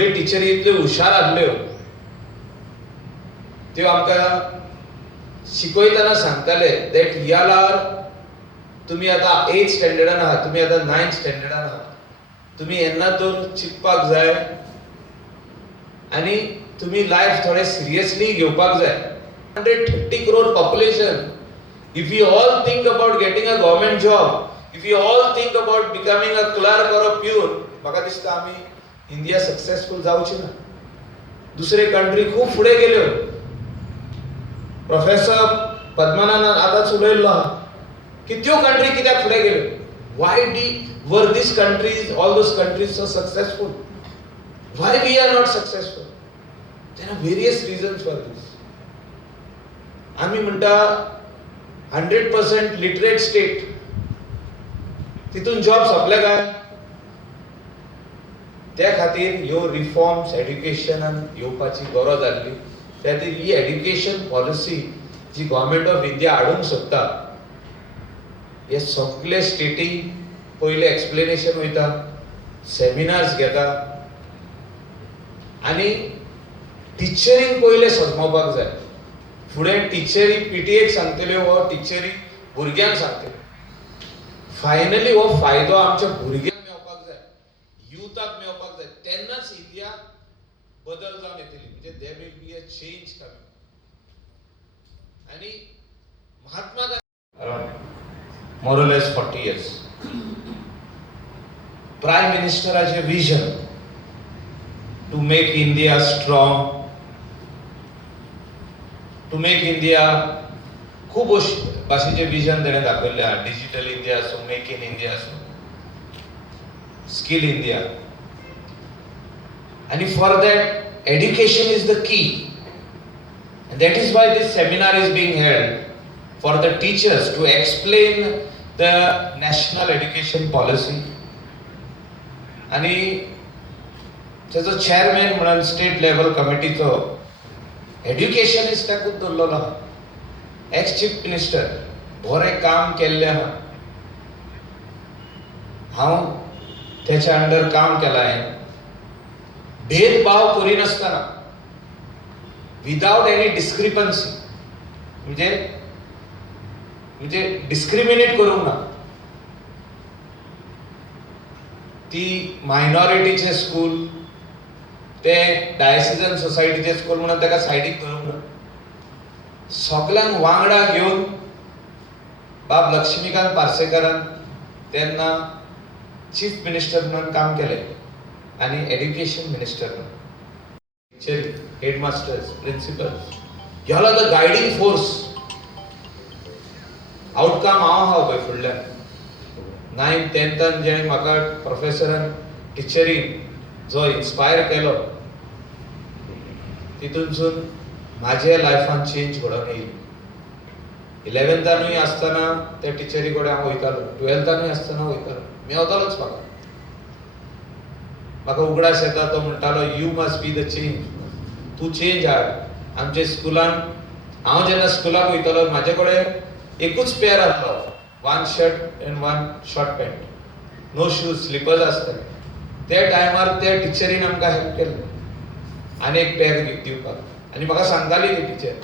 फुडें टिचरी इतल्यो हुशार आसल्यो त्यो आमकां शिकयतना सांगताले दॅट यालार तुम्ही आता 8th स्टँडर्डान आहात, तुम्ही आता 9th स्टँडर्डान आहात, तुम्ही येन्ना तर चिंतपाक जाय आणि तुम्ही लायफ थोडे सिरियसली घेवपाक जाय. 130 crore population. If we all think about getting a government job, if we all think about becoming a clerk or a peon, म्हाका दिसता आमी इंडिया सक्सेसफुल जावची ना. दुसरे कंट्री खूप फुडें गेल्यो. प्रोफेसर पद्मनाभन आतांच उलयल्लो आहा की त्यो कंट्री कित्याक फुडें गेल्यो. Why were these countries, all those countries so successful? Why we are not successful? There are various reasons for this. आम्ही म्हणटा 100% लिटरेट स्टेट, तितून जॉब सोंपले काय? त्या खातीर ह्यो रिफॉर्म्स एड्युकेशनान येवपाची गरज आसली. त्या खातीर ही एड्युकेशन पॉलिसी जी गव्हर्नमेंट ऑफ इंडिया हाडूंक सोदता, हे सगळे स्टेटीक पयले एक्सप्लेनेशन वयता, सेमिनार्स घेता आणि टिचरींक पयले समजोवपाक जाय. फुडें टिचरी पीटीएक सांगतल्यो व टिचरी भुरग्यांक सांगतल्यो. फायनली हो फायदो आमच्या भुरग्यांक मेळपाक जाय, युथाक मेळपाक जाय. तेन्नाच इंडिया बदल जावन येतली. म्हणजे there will be a change coming. आणि Mahatma Gandhi around more or less 40 years prime मिनिस्टराचे vision to make India strong, to make India खूप भाशेचे विजन तेणें दाखयल्ले आहा. डिजिटल इंडिया आसूं, मेक इन इंडिया आसूं, स्किल इंडिया. आणि for that education is the key. And that is why this seminar is being held for the teachers to explain the national education policy. आणि त्याचो chairman म्हणून state level कमिटीचो एड्युकेशनिस्टाकूच दवरलेलो आहा. Ex chief minister बरें काम केल्लें आहा. हांव त्याच्या अंडर काम केलां. हांवें भेदभाव करिनासतना, विदाउट एनी डिस्क्रिपन्सी, म्हणजे डिस्क्रिमिनेट करूंक ना. ती मायनॉरिटीचे स्कूल, ते डायसिजन सोसायटीचे स्कूल म्हणून ताका सायडीक धरूंक ना. सगळ्यांक वांगडा घेवन बाब लक्ष्मीकांत पार्सेकरान तेन्ना चीफ मिनिस्टर म्हणून काम केलें आणि एड्युकेशन मिनिस्टर म्हणून. टीचर, हेडमास्टर्स, प्रिन्सिपल्स, ह्यो are the guiding force. Outcome हांव आहा पळय फुडल्यान 9th 10th जेणे म्हाका प्रोफेसरान टिचरीन जो इन्स्पायर केलो, तितूनसून म्हाज्या लायफान चेंज घडोवन येयली. 11thनूय आसतना त्या टिचरी कडेन हांव वयतालो, 12thनूय आसतना वयतालो, मेवतालोच म्हाका उगडास येता. तो म्हणटालो you must be the change, तूं चेंज हाड. आमच्या स्कुलान हांव जेन्ना स्कुलाक वयतालो म्हाजे कडेन एकूच पेअर आसलो, 1 shirt and 1 short pant, no shoes, slippers आसताले. त्या टायमार त्या टिचरीन आमकां हेल्प केलें आनी एक पेअर दिवपाक. आनी म्हाका सांगताली ती टिचर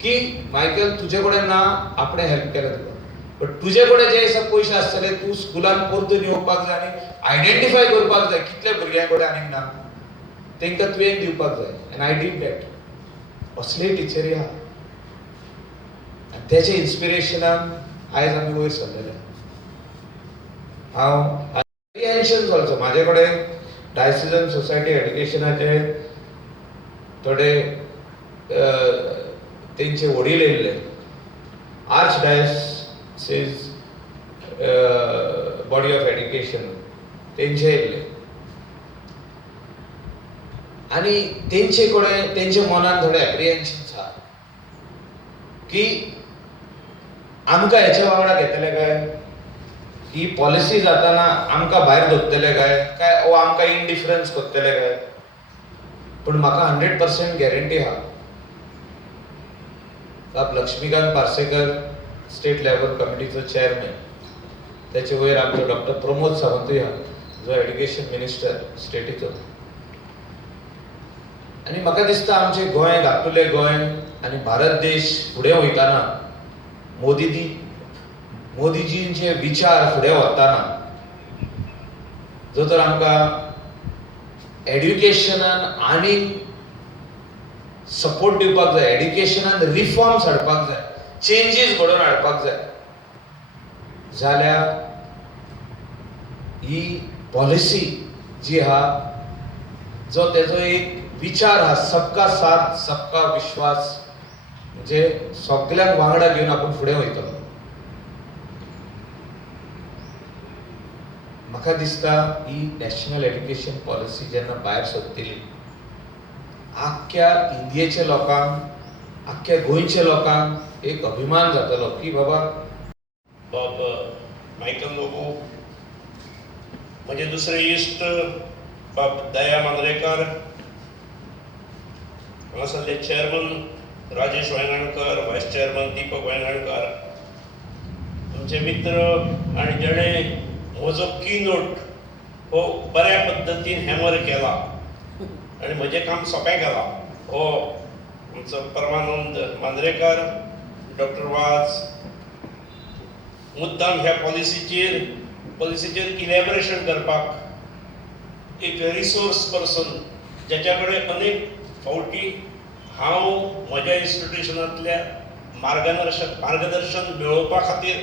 की मायकल तुजे कडेन ना, आपणें हेल्प केलें तुका, बट तुजे कडेन जे सब पयशे आसतले तूं स्कुलान परतून येवपाक जाय आनी आयडेंटिफाय करपाक जाय कितले भुरग्यां कडेन आनीक ना, तांकां तुवें दिवपाक जाय. And I did that. असले टिचरी आहा. आनी तेचे इन्स्पिरेशनान आयज आमी वयर सरलेले. हांव एप्रिहेन्शन्स ऑल्सो म्हाजे कडेन डायसिजन सोसायटी एड्युकेशनाचे थोडे तेंचे वडील येयल्ले, archdiocese body of education तेंचे येयल्ले. आनी तेंचे कडेन तेंच्या मनान थोडे एप्रिहेन्शन्स आहा की आमकां हेच्या वांगडा घेतले काय, ही पॉलिसी जाताना आमकां भायर दवरतले काय वो आमकां इंडिफरन्स करतले काय. पण म्हाका 100% गॅरंटी आहा, बाब लक्ष्मीकांत पार्सेकर स्टेट लेवल कमिटीचो चेअरमॅन, त्याचे वयर आमचो डॉक्टर प्रमोद सावंतूय आहा. जो एड्युकेशन मिनिस्टर स्टेटीचो. आनी म्हाका दिसता आमचे गोंय धाकटुले गोंय आनी भारत देश फुडें वयताना मोदीजींचे विचार फुडें व्हरताना जो तर आमकां एड्युकेशनान आनी सपोर्ट दिवपाक जाय, एड्युकेशनान रिफॉर्म्स हाडपाक जाय, चेंजीस घडोवन हाडपाक जाय जाल्यार ही पॉलिसी जी आहा जो तेजो एक विचार आहा सबका साथ सबका विश्वास म्हणजे सगळ्यांक वांगडा घेवन आपूण फुडें वयतलो. म्हाका दिसता ही नॅशनल एड्युकेशन पॉलिसी जेन्ना भायर सरतली आख्ख्या इंडियेच्या लोकांक आख्ख्या गोंयच्या लोकांक एक अभिमान जातलो की बाबा बाब मायकल लोबो, म्हणजे दुसरे इश्ट बाब दया मांद्रेकार, हांगासरले chairman Rajesh Vaingankar, vice chairman Deepak Vaingankar, आमचे मित्र आणि जेणे म्हजो कीनोट हो बऱ्या पद्धतीन हॅमर केला आणि म्हजें काम सोंपें केलां हो आमचो परमानंद मांद्रेकार, डॉक्टर वाज, मुद्दाम ह्या पॉलिसीचेर इलॅबोरेशन करपाक एक रिसोर्स पर्सन ज्याच्या कडेन अनेक फावटी हांव म्हज्या इन्स्टिट्यूशनांतल्या मार्गदर्शन मेळोवपा खातीर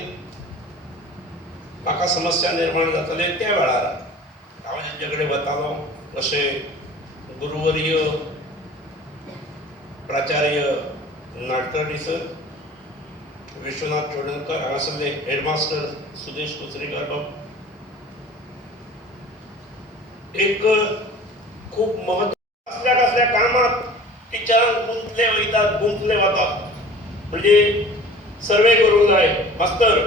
म्हाका समस्या निर्माण जाताले त्या वेळार हांव तेंचे कडेन वतालो. अशें गुरुवर्य प्राचार्य नाडकर्णी सर, विश्वनाथ चोडणकर, हांगासरले हेडमास्टर सुदेश कुचरेकर बाब, एक खूब म्हत्वाच्या कसल्या कामाक टिचरांक गुंतले वतात. म्हणजे सर्वे करूंक जाय, मास्तर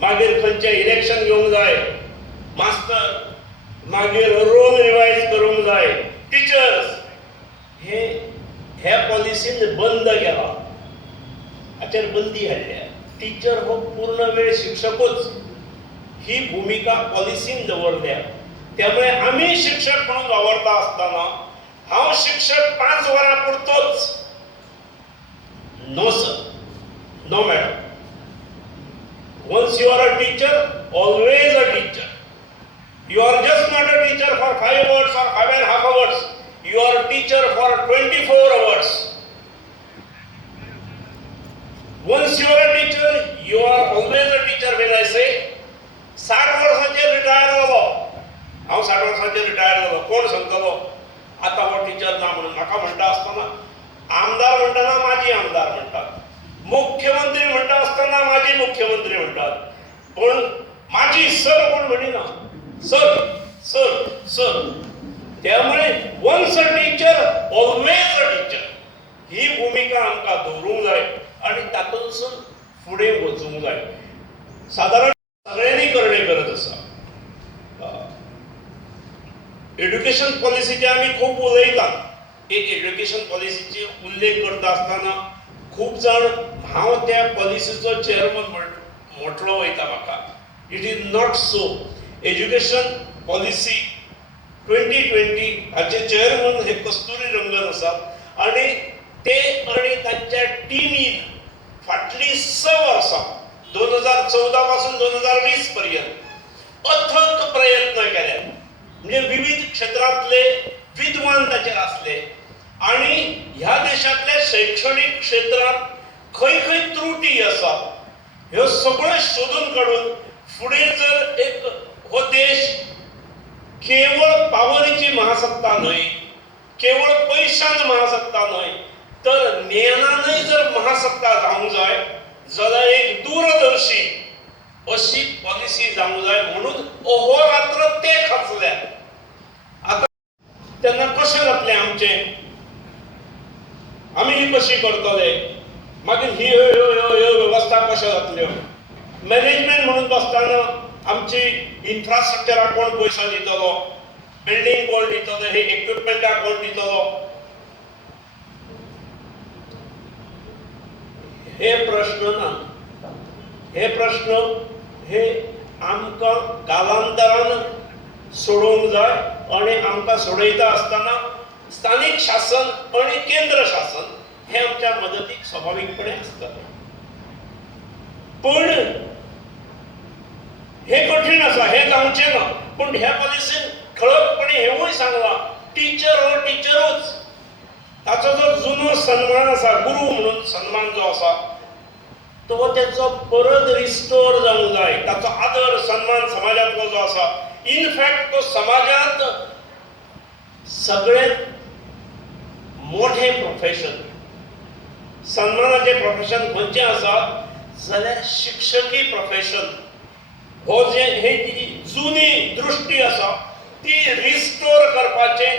मागीर खंयचे इलेक्शन घेवंक जाय, मास्तर मागीर रोल रिवायज करूंक जाय, टिचर्स हे पॉलिसीन बंद केला. हाचेर बंदी हाडल्या. टीचर हो पूर्ण वेळ शिक्षकूच ही भूमिका पॉलिसीन दवरल्या. त्यामुळे आम्ही शिक्षक म्हणून वावरता असताना हांव शिक्षक 5 वरां पुरतोच. No sir, no madam. Once you are a teacher, always a teacher. You are just not a teacher for 5 hours or 5.5 hours. You are a teacher for 24 hours. Once you are a teacher, you are always a teacher. When I say 60 वर्सांचेर retire जालो, हांव 60 वर्सांचेर retire जालो, कोण सांगतलो आतां हो teacher ना म्हणून? म्हाका म्हणटा आसतना आमदार म्हणटना माजी आमदार म्हणटात, मुख्यमंत्री म्हणटा आसतना माजी मुख्यमंत्री म्हणटात, पण माजी सर कोण म्हणिना. Sir sir sir. त्यामुळे once a teacher always a teacher ही भूमिका आमकां दवरूंक जाय आणि तातूंतसून फुडें वचूंक जाय. सादारण सगळ्यांनी करणे गरज आसा. एड्युकेशन पॉलिसीचे आमी खूब उलयतात. एक एड्युकेशन पॉलिसीचे उल्लेख करता आसतना खूब जाण हांव त्या पॉलिसीचो चेअरमन म्हटलो वयता. म्हाका it is not so. Education policy 2020 हाचे चेअरमन हे कस्तुरी रंगन आसात आणि ते आणि तांच्या टिमीन फाटली 6 वर्सां 2014 पासून 2020 पर्यंत अथक प्रयत्न केले. म्हणजे विविध क्षेत्रांतले विद्वान ताचेर आसले आणि ह्या देशातल्या शैक्षणिक क्षेत्रात खंय खंय त्रुटी आसात ह्यो सगळ्यो शोधून काढून फुडें जर एक हो देश केवळ पावरीची महासत्ता न्हय, केवळ पैशान महासत्ता न्हय, तर ज्ञानानय जर महासत्ता जावंक जाय जाल्यार एक दूरदर्शी अशी पॉलिसी जावंक जाय. म्हणून अहोरात्र ते खचल्या. आता त्यांना कशें जातलें आमचें? आमी ही कशी करतले? मागीर ही ह्यो वेवस्था कश्यो जातल्यो? मॅनेजमेंट म्हणून बसताना आमची इन्फ्रास्ट्रक्चराक कोण पयसो दितलो? बिल्डिंग कोण दितलो? हे इक्विपमेंटाक कोण दितलो? हे प्रश्न ना. हे प्रश्न हे आमकां कालांतरान सोडोवंक जाय आणि आमकां सोडयता आसतना स्थानीक शासन आणि केंद्र शासन हे आमच्या मदतीक स्वाभाविकपणे आसतलें. पण हे कठीण आसा, हे जावचें ना. पण ह्या पॉलिसीन ठळकपणे हेवूय सांगलां, टीचर हो टीचरूच. ताचो जो जुनो सन्मान आसा, गुरू म्हणून सन्मान जो आसा, तो त्याचो परत रिस्टोर जावंक जाय. ताचो आदर सन्मान समाजांतलो जो आसा, इनफॅक्ट तो समाजांत सगळ्यांत मोठें प्रोफेशन, सन्मानाचें प्रोफेशन खंयचें आसा जाल्यार शिक्षकी प्रोफेशन. हो जे हे जी जुनी दृश्टी आसा ती रिस्टोर करपाचें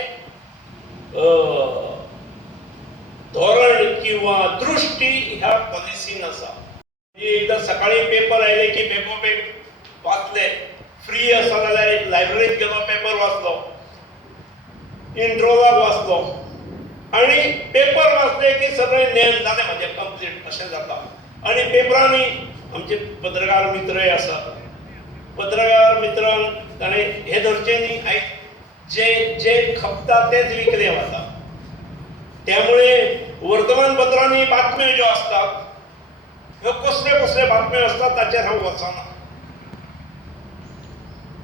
धोरण किंवा दृष्टी ह्या पॉलिसीन आसा. एकदा सकाळी पेपर आयले की बेगोबेग वाचले, फ्री आसा जाल्यार एक लायब्ररीत गेलो, पेपर वाचलो, इंट्रोलाक वाचलो आणि पेपर वाचले की सगळें ज्ञान जालें म्हाजें कंप्लीट अशें जाता. आणि पेपरांनी आमचे पत्रकार मित्रय आसात, पत्रकार मित्रांन ताणें हे धरचें न्ही, आयज जे जे खपता तेच विकले वता. त्यामुळे वर्तमानपत्रांनी बातम्यो ज्यो असतात ह्यो कसले कसले बातम्यो असतात ताचेर हांव वचना.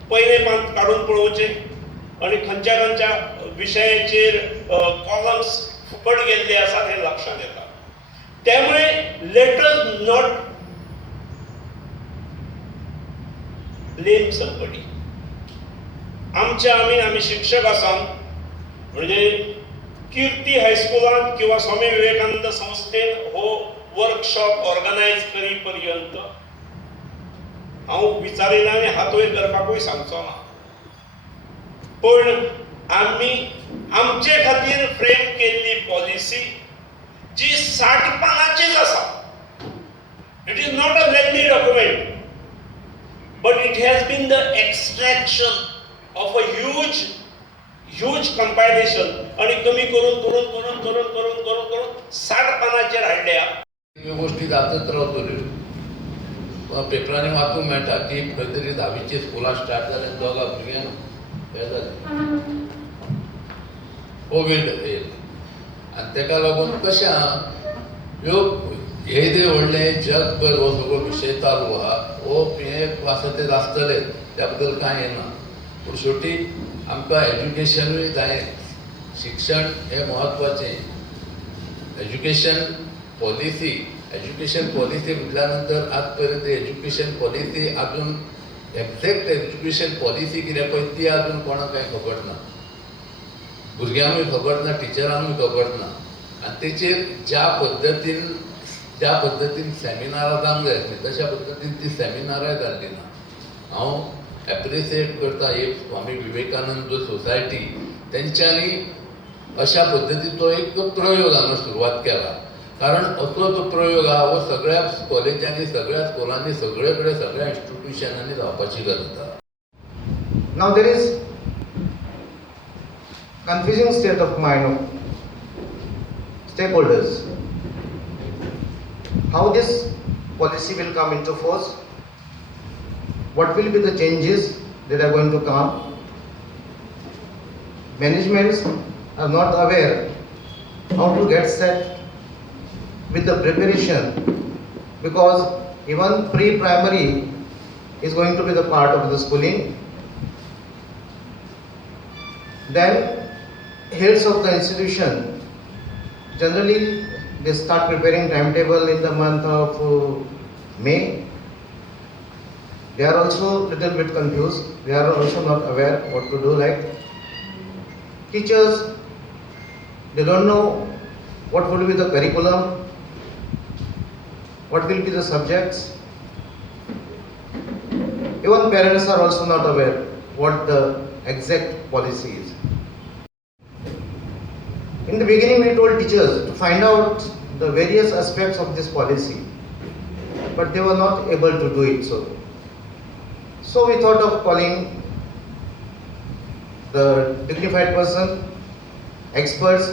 पयले पान काडून पळोवचे आणि खंयच्या खंयच्या विशयाचेर कॉलम्स फुकट गेल्ले आसात हे लक्षांत येता. त्यामुळे let us not blame somebody. आमी शिक्षक आसात म्हणजे कीर्ती हायस्कुलांत किंवा स्वामी विवेकानंद संस्थेन हो वर्कशॉप ऑर्गनायज करी पर्यंत हांव विचारिना आनी हातूय करपाकूय सांगचो ना. पण आमी आमचे खातीर फ्रेम केल्ली पॉलिसी जी 60 पानांचीच आसा. It is not a lengthy document, but it has been the extraction of a huge compilation आणि कमी करून 60 पानाचेर हाडल्या. ह्यो गोष्टी जातच रावतल्यो. पेपरांनी वाचूंक मेळटा की खंय तरी 10वीची स्कुलां स्टार्ट जाले, दोगा भुरग्यांक हे जालें, कोवीड येयलें आनी ताका लागून कशें आहा ह्यो हे जे व्हडले जगभर हो सगळो विशय चालू आहा, हो हे आसा ते आसतले, त्या बद्दल कांय येना. पूण शेवटी आमकां एज्युकेशनूय जाय, शिक्षण हे म्हत्वाचें. एज्युकेशन पॉलिसी म्हटल्या नंतर आज पर्यंत एज्युकेशन पॉलिसी अजून एक्झॅक्ट एज्युकेशन पॉलिसी कितें पळय ती अजून कोणाक कांय खबर ना. भुरग्यांकूय खबर ना, टिचरांकूय खबर ना. आनी तेचेर ज्या पद्दतीन सेमिनारां जावंक जाय आसलीं तशा पद्दतीन ती सेमिनाराय जाल्ली ना. हांव एप्रिसिएट करता एक स्वामी विवेकानंद सोसायटी, तेंच्यांनी अशा पद्दतीचो एक प्रयोग हांगा सुरवात केला. कारण असलो जो प्रयोग आहा हो सगळ्या कॉलेजांनी, सगळ्या स्कुलांनी, सगळे कडेन, सगळ्या इन्स्टिट्युशनांनी जावपाची गरज आसा. Now there is confusing state of mind of stakeholders. How this policy will come into force? What will be the changes that are going to come? Managements are not aware how to get set with the preparation, because even pre-primary is going to be the part of the schooling. Then heads of the institution generally they start preparing timetable in the month of May. They are also little bit confused. They are also not aware what to do. Like teachers, they don't know what will be the curriculum, what will be the subjects. Even parents are also not aware what the exact policy is. In the beginning, we told teachers to find out the various aspects of this policy, but they were not able to do it so. So we thought of calling the dignified person, experts,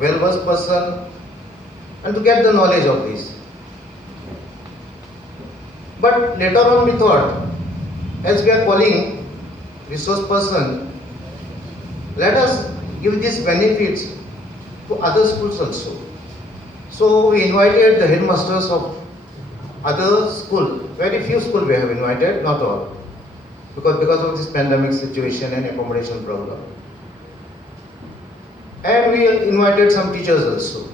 well-versed person, and to get the knowledge of this. But later on we thought as we are calling resource person, let us give these benefits to other schools also. So we invited the headmasters of other school, very few schools we have invited, not all, because of this pandemic situation and accommodation problem. And we invited some teachers also.